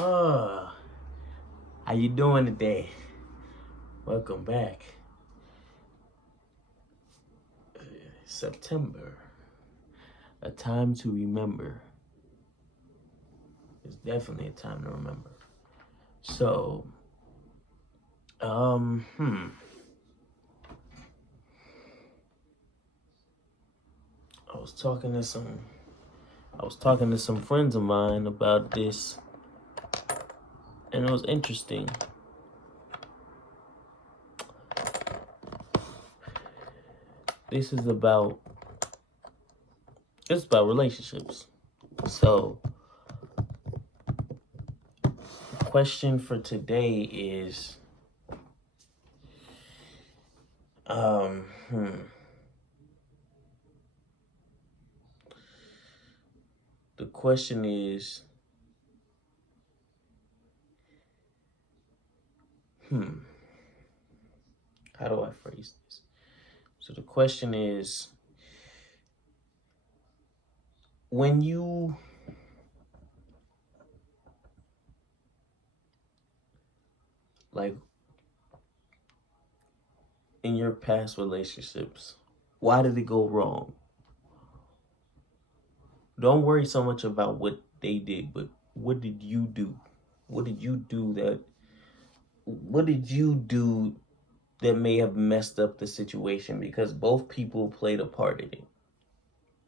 Uh, how you doing today? Welcome back. September, a time to remember. It's definitely a time to remember. So, um, hmm. I was talking to some friends of mine about this, and it was interesting. This is about it's about relationships. So, the question for today is, um, hmm. The question is, how do I phrase this? So the question is, when you like in your past relationships, why did it go wrong? Don't worry so much about what they did, but what did you do? What did you do that what did you do that may have messed up the situation because both people played a part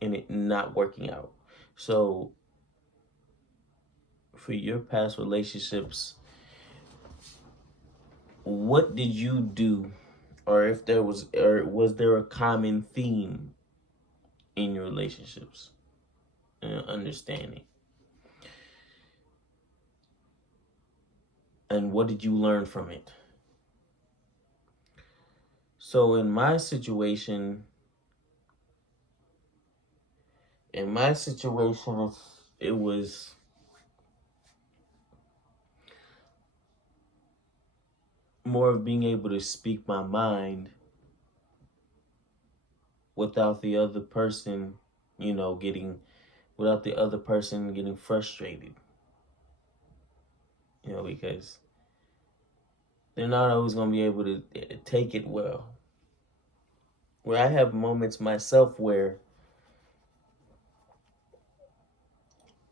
in it not working out. So for your past relationships, what did you do, or if there was, or was there a common theme in your relationships and understanding? And what did you learn from it? So in my situation, it was more of being able to speak my mind without the other person, without the other person getting frustrated, because they're not always going to be able to take it well. Where I have moments myself where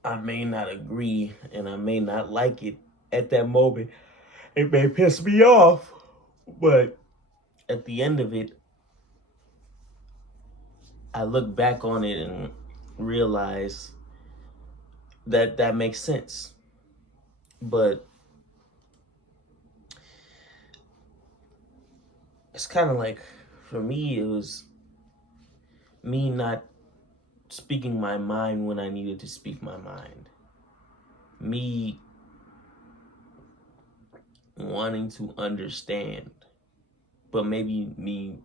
I may not agree and I may not like it at that moment. It may piss me off, but at the end of it, I look back on it and realize that that makes sense. But it's kind of like, for me, it was me not speaking my mind when I needed to speak my mind. Me wanting to understand, but maybe me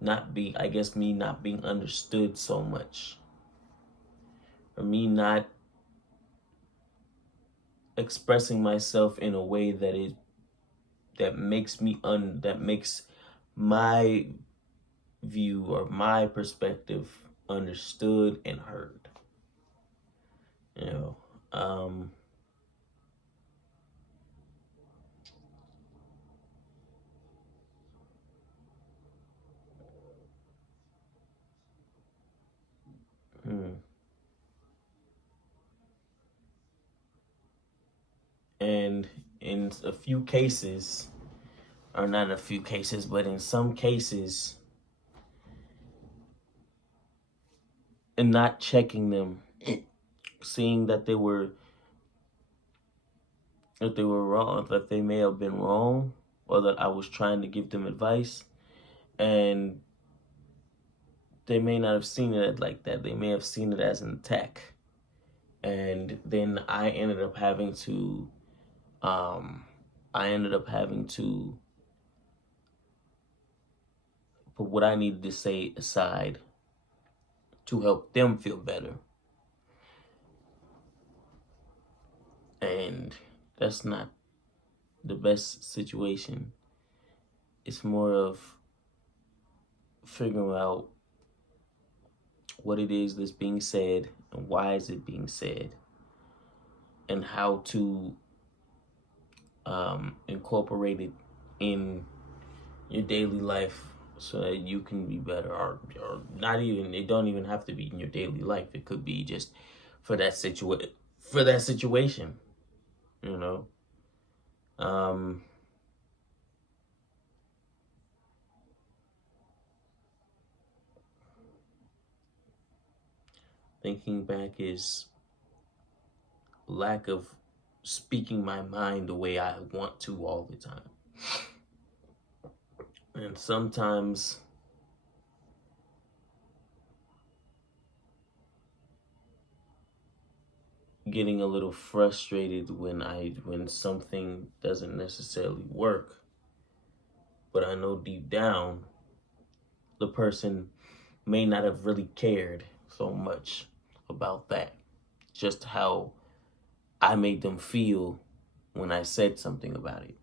not being understood so much. Or me not expressing myself in a way that makes my view or my perspective understood and heard. You know, um, hmm. And in a few cases, or not a few cases, but in some cases, and not checking them, seeing that they were wrong, that they may have been wrong, or that I was trying to give them advice, and they may not have seen it like that. They may have seen it as an attack, and then um, I ended up having to put what I needed to say aside to help them feel better, and that's not the best situation. It's more of figuring out what it is that's being said and why is it being said, and how to incorporated in your daily life so that you can be better, or not even, it don't even have to be in your daily life. It could be just for that situation, you know. Um, Thinking back is lack of speaking my mind the way I want to all the time. And sometimes getting a little frustrated when something doesn't necessarily work, but I know deep down the person may not have really cared so much about that. Just how I made them feel when I said something about it.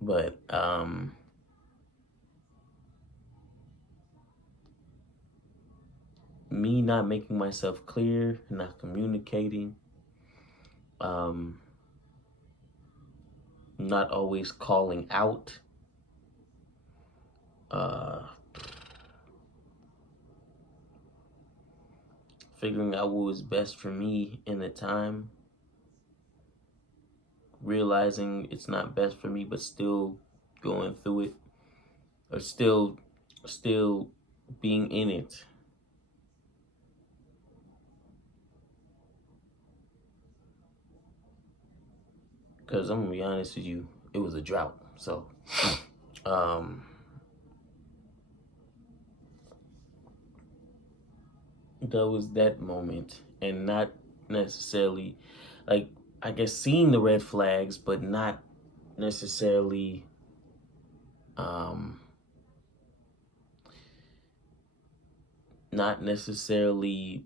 But me not making myself clear, not communicating, um, not always calling out, uh, figuring out what was best for me in the time, realizing it's not best for me, but still going through it, or still being in it. Because I'm gonna be honest with you, it was a drought. So, um, there was that moment, and not necessarily, like, I guess seeing the red flags, but not necessarily, um, not necessarily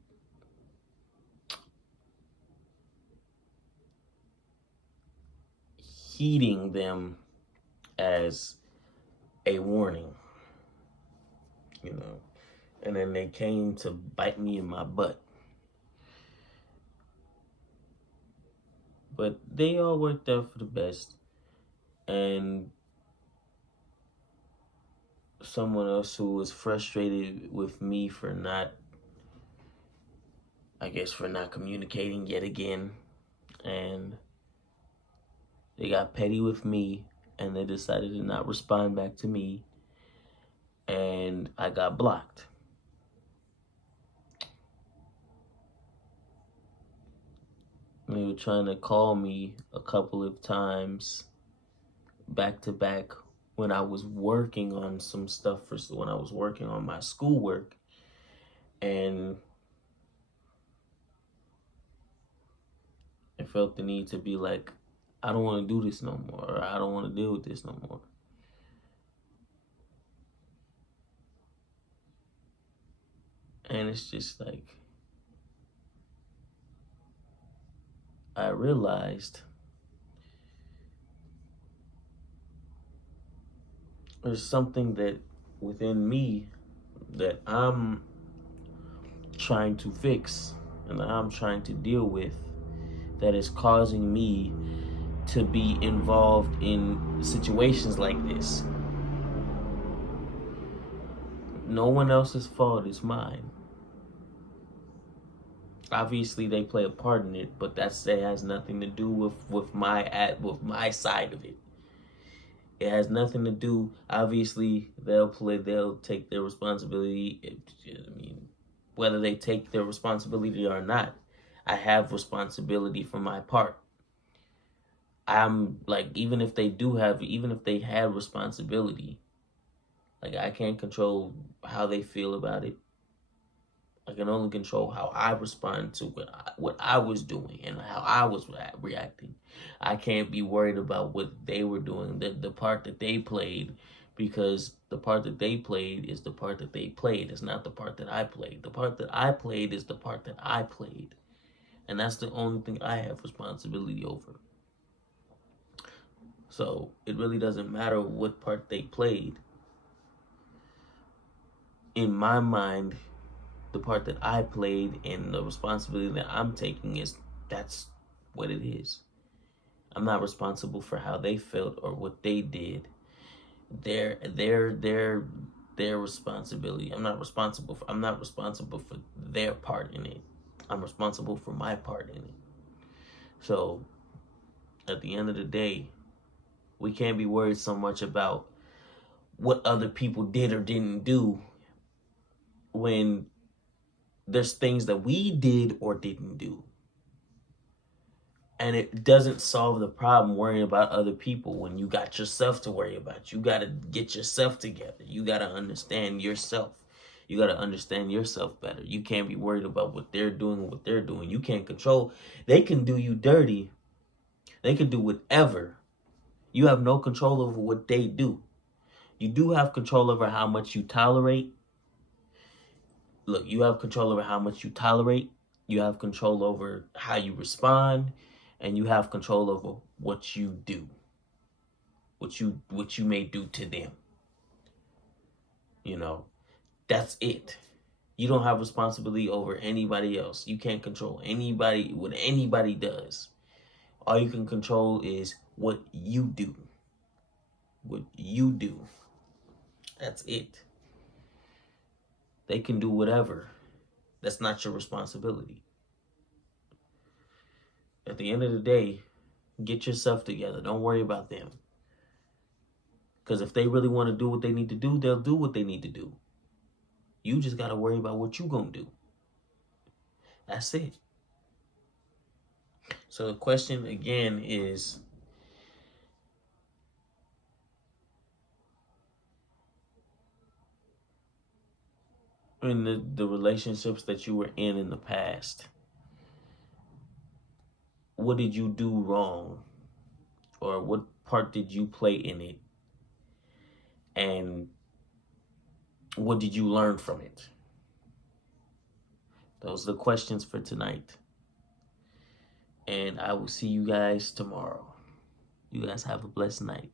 heeding them as a warning, you know. And then they came to bite me in my butt. But they all worked out for the best. And someone else who was frustrated with me for not, I guess, for not communicating yet again. And they got petty with me, and they decided to not respond back to me. And I got blocked. They were trying to call me a couple of times back to back when I was working on some stuff when I was working on my schoolwork, and I felt the need to be like, I don't want to do this no more, or I don't want to deal with this no more. And it's just like, I realized there's something that within me that I'm trying to fix and that I'm trying to deal with, that is causing me to be involved in situations like this. No one else's fault, is mine. Obviously they play a part in it, but that has nothing to do with my side of it. It has nothing to do. Obviously they'll take their responsibility. I mean, whether they take their responsibility or not, I have responsibility for my part. I'm like, even if they had responsibility, like, I can't control how they feel about it. I can only control how I respond to what I was doing and how I was reacting. I can't be worried about what they were doing, the part that they played, because the part that they played is the part that they played. It's not the part that I played. The part that I played is the part that I played. And that's the only thing I have responsibility over. So it really doesn't matter what part they played. In my mind, the part that I played and the responsibility that I'm taking that's what it is. I'm not responsible for how they felt or what they did. Their responsibility. I'm not responsible for their part in it. I'm responsible for my part in it. So at the end of the day, we can't be worried so much about what other people did or didn't do when there's things that we did or didn't do. And it doesn't solve the problem worrying about other people when you got yourself to worry about. You got to get yourself together. You got to understand yourself. You got to understand yourself better. You can't be worried about what they're doing and what they're doing. You can't control. They can do you dirty. They can do whatever. You have no control over what they do. You do have control over how much you tolerate. Look, you have control over how much you tolerate. You have control over how you respond, and you have control over what you do, what you may do to them. You know, that's it. You don't have responsibility over anybody else. You can't control anybody, what anybody does. All you can control is what you do. What you do. That's it. They can do whatever. That's not your responsibility. At the end of the day, get yourself together. Don't worry about them. Because if they really want to do what they need to do, they'll do what they need to do. You just got to worry about what you going to do. That's it. So the question again is, in the relationships that you were in the past, what did you do wrong? Or what part did you play in it? And what did you learn from it? Those are the questions for tonight. And I will see you guys tomorrow. You guys have a blessed night.